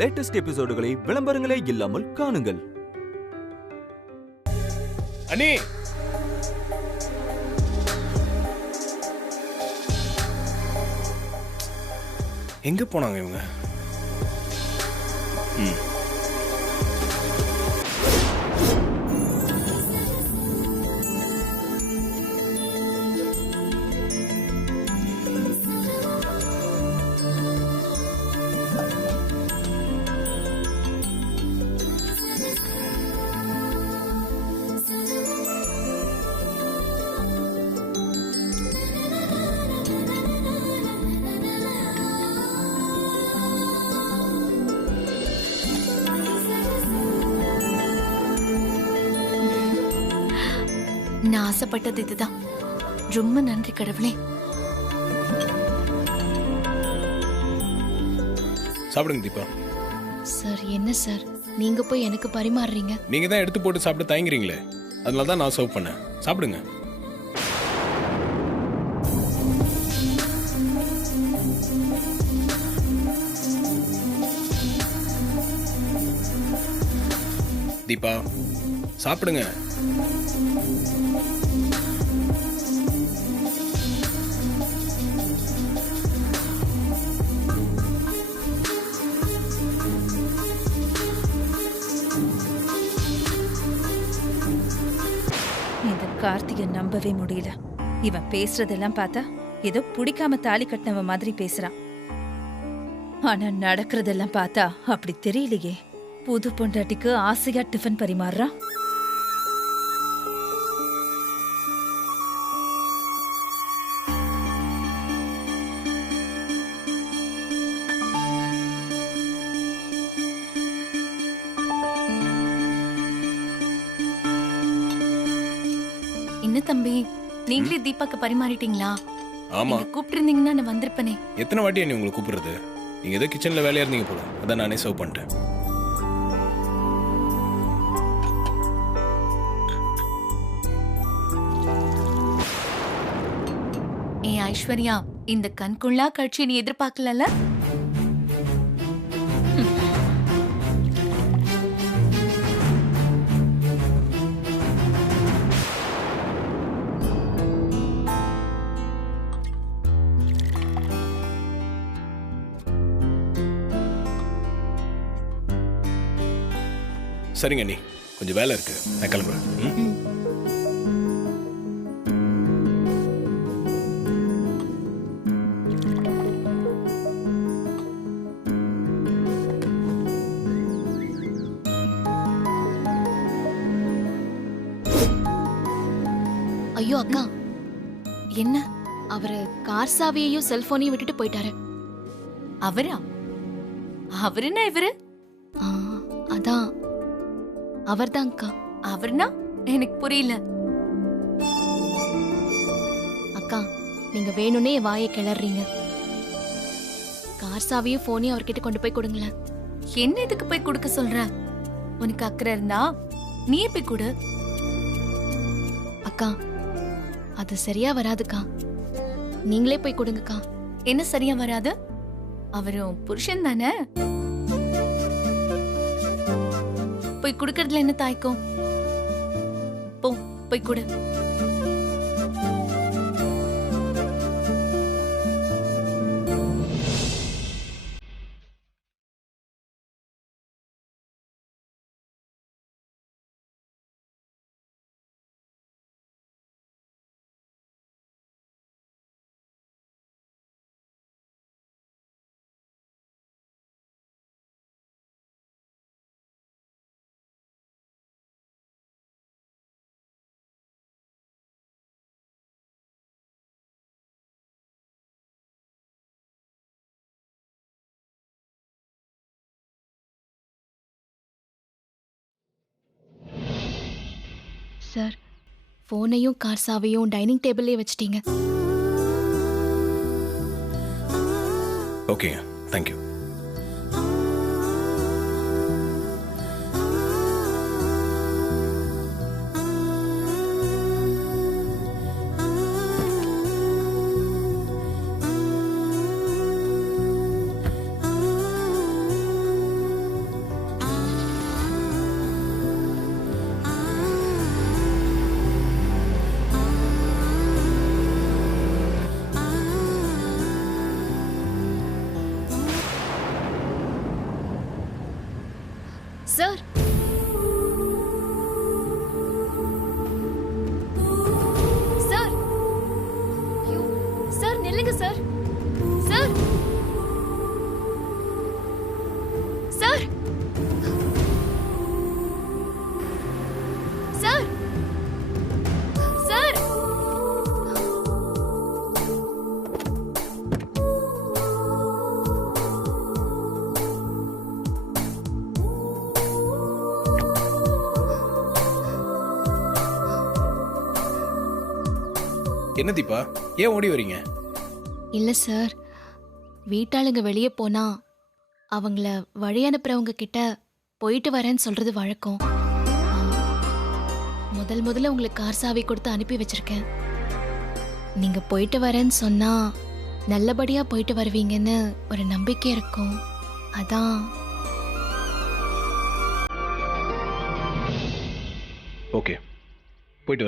Latest எபிசோடுகளை விளம்பரங்களே இல்லாமல் காணுங்கள். அண்ணி, எங்க போனாங்க இவங்க? நான் ஆசைப்பட்டது இதுதான். ரொம்ப நன்றி கடவுளே. சாப்பிடுங்க தீபா. சார் என்ன சார், நீங்க போய் எனக்கு பரிமாறுறீங்க? நீங்க தான் எடுத்து போட்டு சாப்பிட்டு தயங்குறீங்களே, அதனால தான் நான் சர்வ் பண்ணேன். சாப்பிடுங்க. தீபா சாப்பிடுங்க. இந்த கார்த்திகை நம்பவே முடியல. இவன் பேசுறதெல்லாம் பார்த்தா ஏதோ பிடிக்காம தாலி கட்டினவ மாதிரி பேசுறான். ஆனா நடக்கிறதெல்லாம் பார்த்தா அப்படி தெரியலையே. புது பொண்டாட்டிக்கு ஆசையா டிஃபன் பரிமாறுறான். என்ன தம்பி, நீங்களே தீபாக்கு பரிமாறிட்டீங்களா? ஆமா, கூப்பிட்டு இருந்தீங்கன்னா நான் வந்திருப்பனே. எத்தனை வாட்டி நீ உங்களை கூப்பிடுறது? நீங்க ஏதோ கிச்சன்ல வேலையா இருந்தீங்க போல, அதான் நானே சர்வ் பண்ணிட்டேன். ஏ ஐஸ்வர்யா, இந்த கண்குள்ளா காட்சி நீ எதிர்பார்க்கல. சரிங்க அண்ணி, கொஞ்சம் வேலை இருக்கு, நான் கிளம்புறேன். ஐயோ அக்கா, என்ன? அவரு கார் சாவியையும் செல்போனையும் விட்டுட்டு போயிட்டாரு. அவரா? அவருன்னா இவரு? அதான் அவர்தான் அக்கா. அவர்னா எனக்கு புரியல. அக்கா, நீங்க வேணும்னே வாயை கிளறீங்க. கார் சாவியும் போனையும் அவர்கிட்ட கொண்டு போய் கொடுங்களேன். என்ன இதுக்கு போய் கொடுக்க சொல்ற? உனக்கு அக்கறை இருந்தா நீ போய் கொடு. அக்கா, அது சரியா வராதுக்கா. நீங்களே போய் கொடுங்கக்கா. என்ன சரியா வராது? அவரும் புருஷன் தானே. போய் குடுக்கறதுல என்ன தாய்க்கும்? போ, போய் கொடு. சார், போனையும் கார் சாவியும் டைனிங் டேபிள்லயே வச்சிட்டீங்க. ஓகேங்க, தேங்க்யூ. சார் சார் ஐயோ, சார் நில்லுங்க sir sir sir sir sir என்ன தீபா, ஏன் ஓடி வரீங்க? இல்ல சார், வீட்டாளுங்க வெளியே போனா அவங்கள வழி அனுப்புறவங்க கிட்ட போயிட்டு வரேன்னு சொல்றது வழக்கம். முதல்ல உங்களுக்கு கார் சாவி கொடுத்து அனுப்பி வச்சிருக்கேன். நீங்க போயிட்டு வரேன்னு சொன்னா நல்லபடியா போயிட்டு வருவீங்கன்னு ஒரு நம்பிக்கை இருக்கும். அதான். ஓகே, போயிட்டு வா.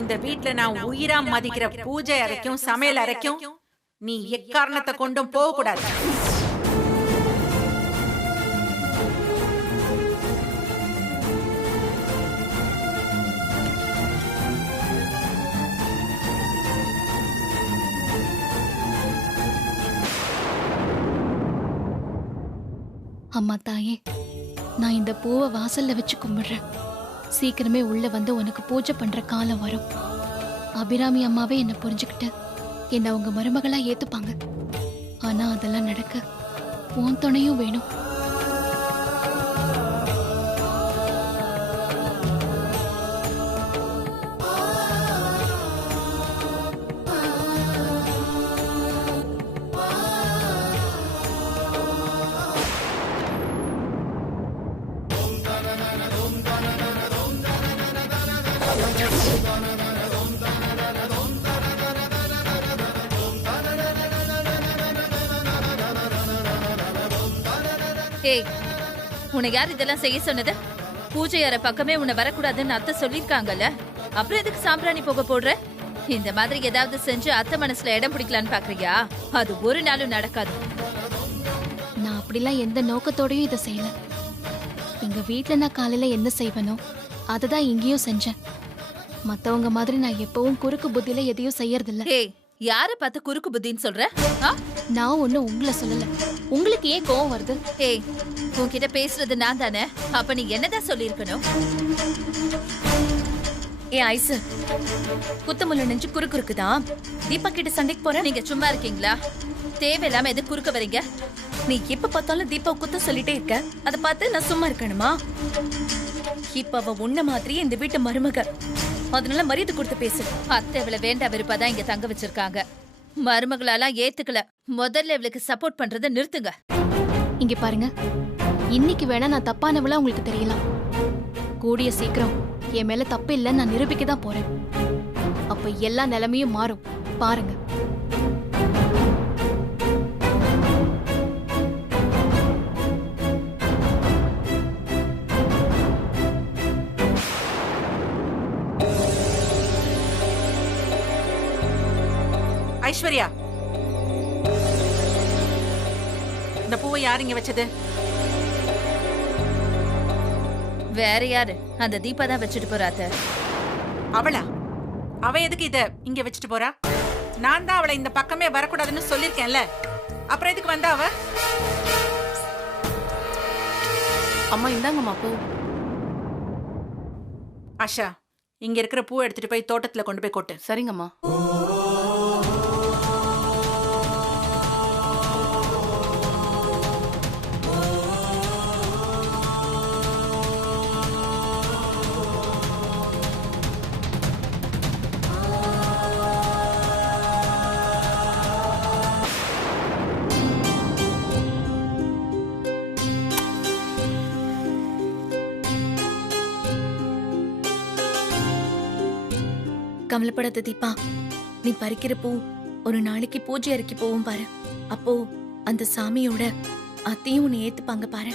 இந்த வீட்ல நான் உயிரா மதிக்கிற பூஜை அறைக்கும் சமையல் அறைக்கும் நீ எக்காரணத்தை கொண்டும் போக கூடாது. அம்மா தாயே, நான் இந்த பூவை வாசல்ல வச்சு கும்பிடுறேன். சீக்கிரமே உள்ள வந்து உனக்கு பூஜை பண்ற காலம் வரும். அபிராமி அம்மாவே என்ன புரிஞ்சுக்கிட்டு என்ன அவங்க மருமகளா ஏத்துப்பாங்க. ஆனா அதெல்லாம் நடக்க உன் துணையும் வேணும். ஏய், உன்னை யார் இதெல்லாம் செய்ய சொன்னது? பூஜை அறை பக்கமே உன்னை வரக்கூடாதுன்னு அத்தை சொல்லிருக்காங்கல்ல, அப்புறம் எதுக்கு சாம்பிராணி போக போடுற? இந்த மாதிரி ஏதாவது செஞ்சு அத்தை மனசுல இடம் பிடிக்கலான்னு பாக்குறியா? அது ஒரு நாளும் நடக்காது. நான் அப்படிலாம் எந்த நோக்கத்தோடயும் இதை செய்யல. எங்க வீட்ல நான் காலையில என்ன செய்வேனோ அதுதான் இங்கேயும் செஞ்சேன். மத்தவங்க மாதிரி நான் எப்பவும் குறுக்கு புத்தியில எதையும் செய்யறதில்ல. ஏய், யார பார்த்து குறுக்கு புத்தின்னு சொல்ற? ஆ? நான் ஒன்னும் உங்களை சொல்லல. உங்களுக்கு ஏன் கோவம் வருது? ஏய், உன்கிட்ட பேசுறது நான் தானே, அப்ப நீ என்னதான் சொல்லிருக்கணும்? ஏ ஐசு, குத்தமுள்ள நெஞ்சு குறுக்குதான். தீபா கிட்ட சண்டைக்கு போற. நீங்க சும்மா இருக்கீங்களா? தேவையில்லாம எது குறுக்க வரீங்க? நீ எப்ப பார்த்தாலும் தீபா குத்தம் சொல்லிட்டே இருக்க. அத பார்த்து நான் சும்மா இருக்கணுமா? இப்ப அவ உன்ன மாதிரி இந்த வீட்டு மருமக, அதனால மரியாதை கொடுத்து பேசு. அத்தை இவளை வேண்டா விருப்பதான் இங்க தங்க வச்சிருக்காங்க. மருமகளாலாம் ஏத்துக்கல. முதல்ல இவளுக்கு சப்போர்ட் பண்றதை நிறுத்துங்க. இங்க பாருங்க, இன்னைக்கு வேணா நான் தப்பானவளா உங்களுக்கு தெரியலாம். கூடிய சீக்கிரம் என் மேல தப்பு இல்லைன்னு நான் நிரூபிக்க தான் போறேன். அப்ப எல்லா நிலைமையும் மாறும், பாருங்க. ஐஸ்வர்யா, இந்த பூவை யார் இங்க வச்சது? வேற யாரு? அந்த தீபா தான் வச்சுட்டு போறா அத்தை. அவளா? அவ எதுக்கு இத இங்க வச்சுட்டு போறா? நான் தான் அவளை இந்த பக்கமே வரக்கூடாதுன்னு சொல்லிருக்கேன்ல, அப்புறம் எதுக்கு வந்தா அவ? அம்மா இந்தாங்கம்மா பூ. ஆஷா, இங்க இருக்கிற பூவை எடுத்துட்டு போய் தோட்டத்துல கொண்டு போய் கொட்டு. சரிங்கம்மா. கவலைப்படாத தீபா, நீ பறிக்கிற பூ ஒரு நாளைக்கு பூஜை அறைக்கு போவும் பாரு. அப்போ அந்த சாமியோட அத்தையும் உன்னை ஏத்துப்பாங்க பாரு.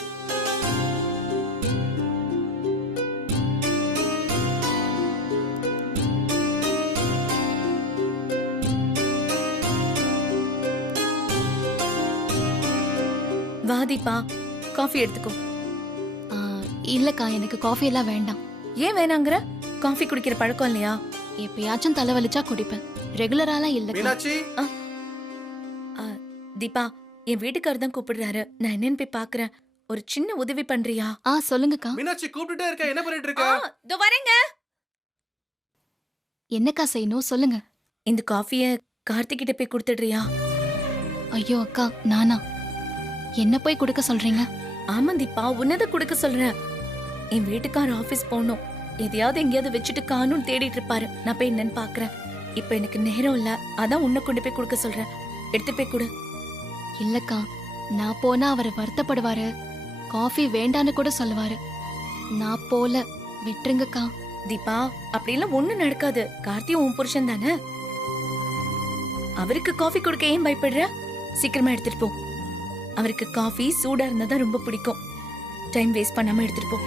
வா தீபா, காஃபி எடுத்துக்கோ. ஆ, இல்லக்கா, எனக்கு காஃபி எல்லாம் வேண்டாம். ஏன் வேணாங்கிற? காஃபி குடிக்கிற பழக்கம் இல்லையா? எப்பயாச்சும் தலைவலிச்சா குடிப்பேன், ரெகுலராலாம் இல்லக்கா. மீனாட்சி, தீபா, என் வீட்டுக்காரர் தான் கூப்பிடுறாரு. நான் என்னன்னு போய் பாக்குறேன். ஒரு சின்ன உதவி பண்றியா? ஆ, சொல்லுங்கக்கா. மீனாட்சி கூப்பிட்டுட்டே இருக்க, என்ன பண்ணிட்டு இருக்க? இதோ வரேங்க. என்னக்கா செய்யணும் சொல்லுங்க. இந்த காஃபிய கார்த்திக் கிட்ட போய் கொடுத்துடுறியா? ஐயோ அக்கா, நானா? என்ன போய் கொடுக்க சொல்றீங்க? ஆமா தீபா, உன்னத கொடுக்க சொல்றேன். என் வீட்டுக்காரர் ஆபீஸ் போகணும். எதையாவது எங்கேயாவது வச்சுட்டு காணும்னு தேடிட்டு இருப்பாரு. நான் போய் என்னன்னு பாக்குறேன். இப்ப எனக்கு நேரம் இல்ல, அதான் உன்னை கொண்டு போய் கொடுக்க சொல்றேன். எடுத்து போய் கொடு. இல்லக்கா, நான் போனா அவர் வருத்தப்படுவாரு, காஃபி வேண்டான்னு கூட சொல்லுவாரு. நான் போல, விட்டுருங்கக்கா. தீபா, அப்படியெல்லாம் ஒண்ணும் நடக்காது. கார்த்தி உன் புருஷன் தானே. அவருக்கு காஃபி கொடுக்க ஏன் பயப்படுற? சீக்கிரமா எடுத்துட்டு போ. அவருக்கு காஃபி சூடா இருந்தா தான் ரொம்ப பிடிக்கும். டைம் வேஸ்ட் பண்ணாம எடுத்துட்டு போ.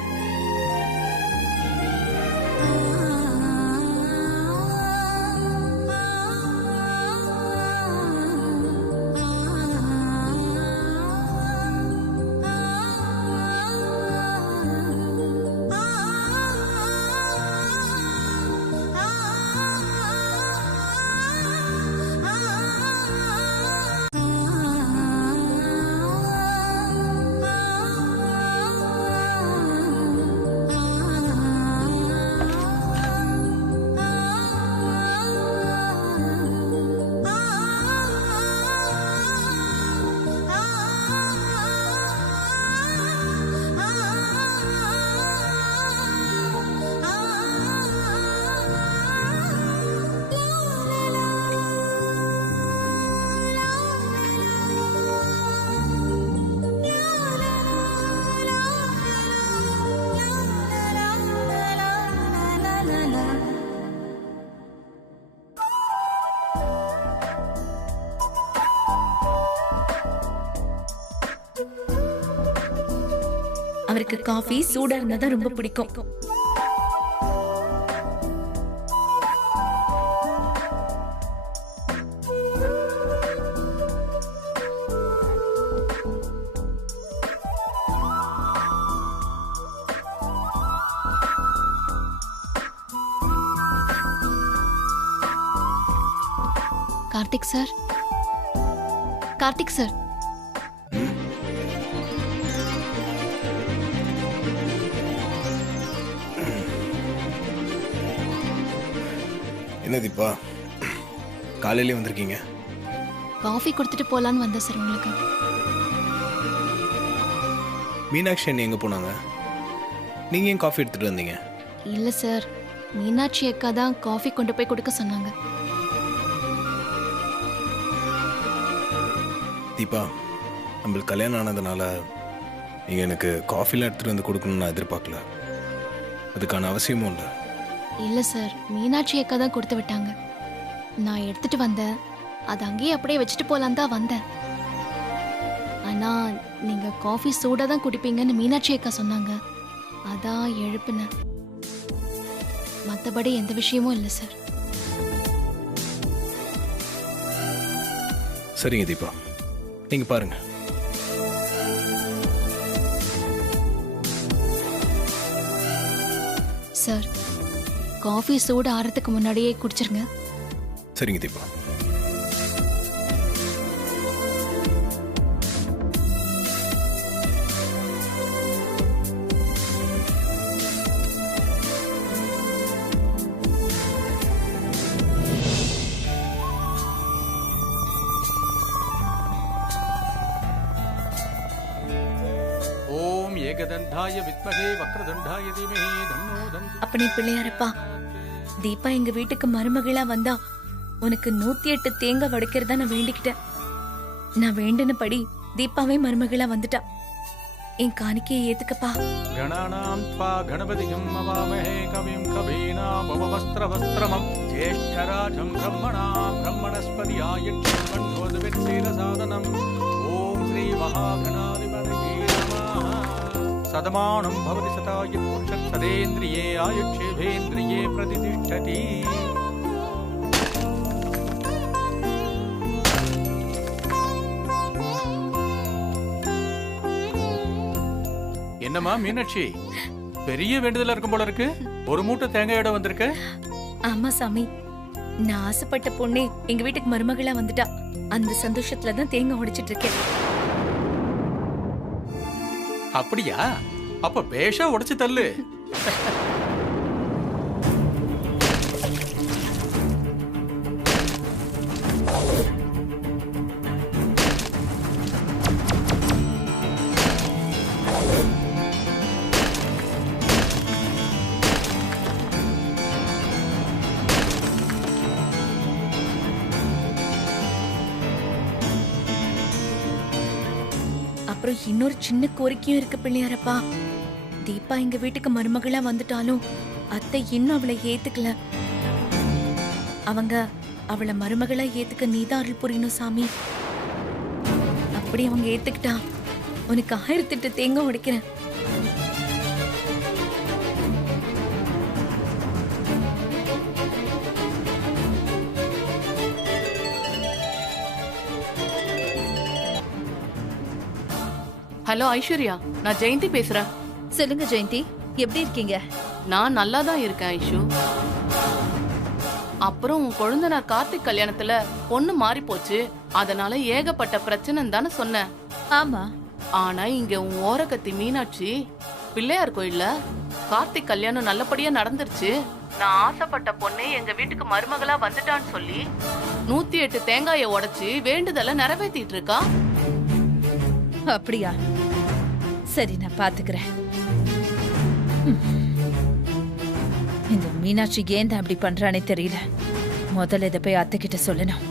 அவருக்கு காஃபி சூடா இருந்தா தான் ரொம்ப பிடிக்கும். கார்த்திக் சார், கார்த்திக் சார், என்ன தீபா, காலையிலே வந்திருக்கீங்க? காஃபி கொடுத்துட்டு போலான்னு வந்தேன் சார். உங்களுக்கு மீனாட்சி அண்ணி எங்கே போனாங்க? நீங்கள் ஏன் காஃபி எடுத்துகிட்டு வந்தீங்க? இல்ல சார், மீனாட்சி அக்கா தான் காஃபி கொண்டு போய் கொடுக்க சொன்னாங்க. தீபா, நம்மளுக்கு கல்யாணம் ஆனதுனால நீங்கள் எனக்கு காஃபிலாம் எடுத்துகிட்டு வந்து கொடுக்கணும்னு நான் எதிர்பார்க்கல. அதுக்கான அவசியமும் இல்லை. இல்ல சார், மீனாட்சி அக்கா தான் கொடுத்து விட்டாங்க. நான் எடுத்துட்டு வந்தேன். அது அங்கேயே அப்படியே வச்சுட்டு போலாம் தான் வந்தேன். ஆனா நீங்க காஃபி சூடா தான் குடிப்பீங்கன்னு மீனாட்சி அக்கா சொன்னாங்க. அதான் எழுப்புனேன். மத்தபடி எந்த விஷயமும் இல்லை சார். சரிங்க தீபா, நீங்கள் பாருங்க. சார், காஃபி சூடு ஆறதுக்கு முன்னாடியே குடிச்சிருங்க. சரிங்க தீபா. ஓம் ஏகதண்டாய வித்மகே வக்ரதுண்டாய தீமஹி தன்னோ தந்தி. அப்பனே பிள்ளையாரப்பா, தீபா எங்க வீட்டுக்கு மருமகளா வந்தா உனக்கு 108 தேங்காய் உடைக்கிறதா நான் வேண்டிக்கிட்டேன். நான் வேண்டினபடி தீபாவே மருமகளா வந்துட்டா. என் காணிக்கையை ஏத்துக்கப்பா. கணானாம் த்வா கணபதியம் அவாமஹே கவிம் கவீனாம் உபவஸ்திரவஸ்திரமம் ஜேஷ்டராஜம் பிரம்மணாம் பிரம்மணஸ்பதியாய சாதனம். ஓம் ஸ்ரீ மகாகணாதிபதயே நமः. சதமானம் பவதி சதாய புருஷத் சதேந்திரியே ஆயுட்சேவேந்திரியே பிரதிதிஷ்டதி. என்னம்மா மீனாட்சி, பெரிய வேண்டுதலா இருக்கும் போல இருக்கு. ஒரு மூட்டை தேங்காயோட வந்திருக்க. ஆமா சாமி, நான் ஆசைப்பட்ட பொண்ணே எங்க வீட்டுக்கு மருமகளா வந்துட்டா. அந்த சந்தோஷத்துல தான் தேங்காய் உடைச்சிட்டு இருக்கேன். அப்படியா? அப்ப பேஷா உடைச்சு தள்ளு. அப்புறம் இன்னொரு சின்ன கோரிக்கையும் இருக்கு பிள்ளையாரப்பா. தீபா எங்க வீட்டுக்கு மருமகளா வந்துட்டாலும் அத்தை இன்னும் அவளை ஏத்துக்கல. அவங்க அவளை மருமகளா ஏத்துக்க நீதான் அருள் புரியணும் சாமி. அப்படி அவங்க ஏத்துக்கிட்டா உனக்கு 1008 தேங்காய் உடைக்கிறேன். ஹலோ ஐஸ்வர்யா, நான் ஜெயந்தி பேசுறேன். சொல்லுங்க ஜெயந்தி, எப்படி இருக்கீங்க? நான் நல்லா தான் இருக்கேன் ஐஷு. அப்புறம் உன் கொழுந்தனார் கார்த்திக் கல்யாணத்துல பொண்ணு மாறி போச்சு, அதனால ஏகப்பட்ட பிரச்சனைன்னு தானே சொன்னேன். ஆமா. ஆனா இங்க உன் ஓரகத்தி மீனாட்சி பிள்ளையார் கோயில்ல கார்த்திக் கல்யாணம் நல்லபடியா நடந்துருச்சு, நான் ஆசைப்பட்ட பொண்ணே எங்க வீட்டுக்கு மருமகளா வந்துட்டான்னு சொல்லி 108 தேங்காயை உடைச்சு வேண்டுதலை நிறைவேற்றிட்டு இருக்கா. அப்படியா? சரி, நான் பாத்துக்கிறேன். இந்த மீனாட்சி ஏன் தான் அப்படி பண்றானே தெரியல. முதல்ல இதை போய் அத்தை கிட்ட சொல்லணும்.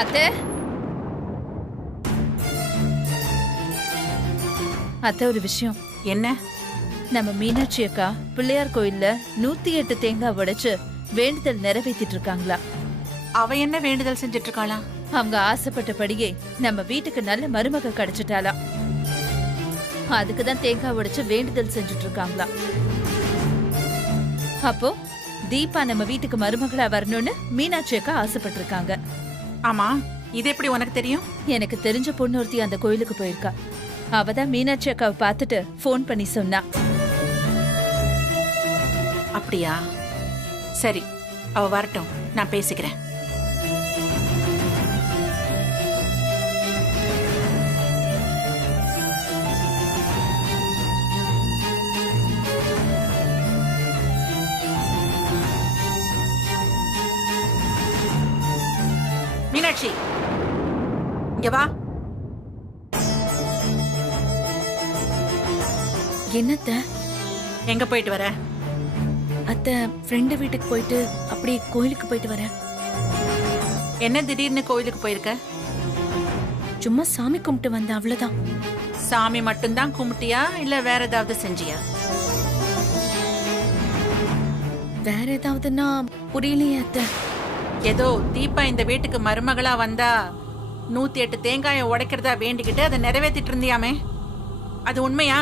அத்தை, அத்தை ஒரு விஷயம். என்ன? நம்ம மீனாட்சி அக்கா பிள்ளையார் கோயில்ல 108 தேங்காய் உடைச்சு வேண்டுதல் நிறைவேற்றிட்டு இருக்காங்களா? அவ என்ன வேண்டுதல் செஞ்சிட்டு இருக்காளா? அவங்க ஆசைப்பட்டபடியே நம்ம வீட்டுக்கு நல்ல மருமக கிடைச்சிட்டாளா. அதுக்கு தான் தேங்காய் உடைச்சு வேண்டுதல் செஞ்சுட்டு இருக்காங்களா. அப்போ தீபா நம்ம வீட்டுக்கு மருமகளா வரணும்னு மீனாட்சி அக்கா ஆசைப்பட்டிருக்காங்க. ஆமா, இது எப்படி உனக்கு தெரியும்? எனக்கு தெரிஞ்ச பொண்ணு ஒருத்தி அந்த கோயிலுக்கு போயிருக்கா. அவதான் மீனாட்சி அக்காவை பார்த்துட்டு ஃபோன் பண்ணி சொன்னா. அப்படியா? சரி, அவ வரட்டும், நான் பேசிக்கிறேன். மீனாட்சி, இங்க வா. என்னத்த? எங்க போயிட்டு வர? அத்தை, ஃப்ரெண்டு வீட்டுக்கு போயிட்டு அப்படியே கோயிலுக்கு போயிட்டு வரேன். என்ன திடீர்னு கோயிலுக்கு போயிருக்க? சும்மா சாமி கும்பிட்டு வந்தேன், அவ்வளவுதான். சாமி மட்டும்தான் கும்பிட்டியா இல்ல வேற ஏதாவது செஞ்சியா? வேற ஏதாவதுன்னா புரியலையே அத்தை. ஏதோ தீபா இந்த வீட்டுக்கு மருமகளா வந்தா 108 தேங்காயை உடைக்கிறதா வேண்டிக்கிட்டு அதை நிறைவேற்றிட்டு இருந்தியாமே, அது உண்மையா?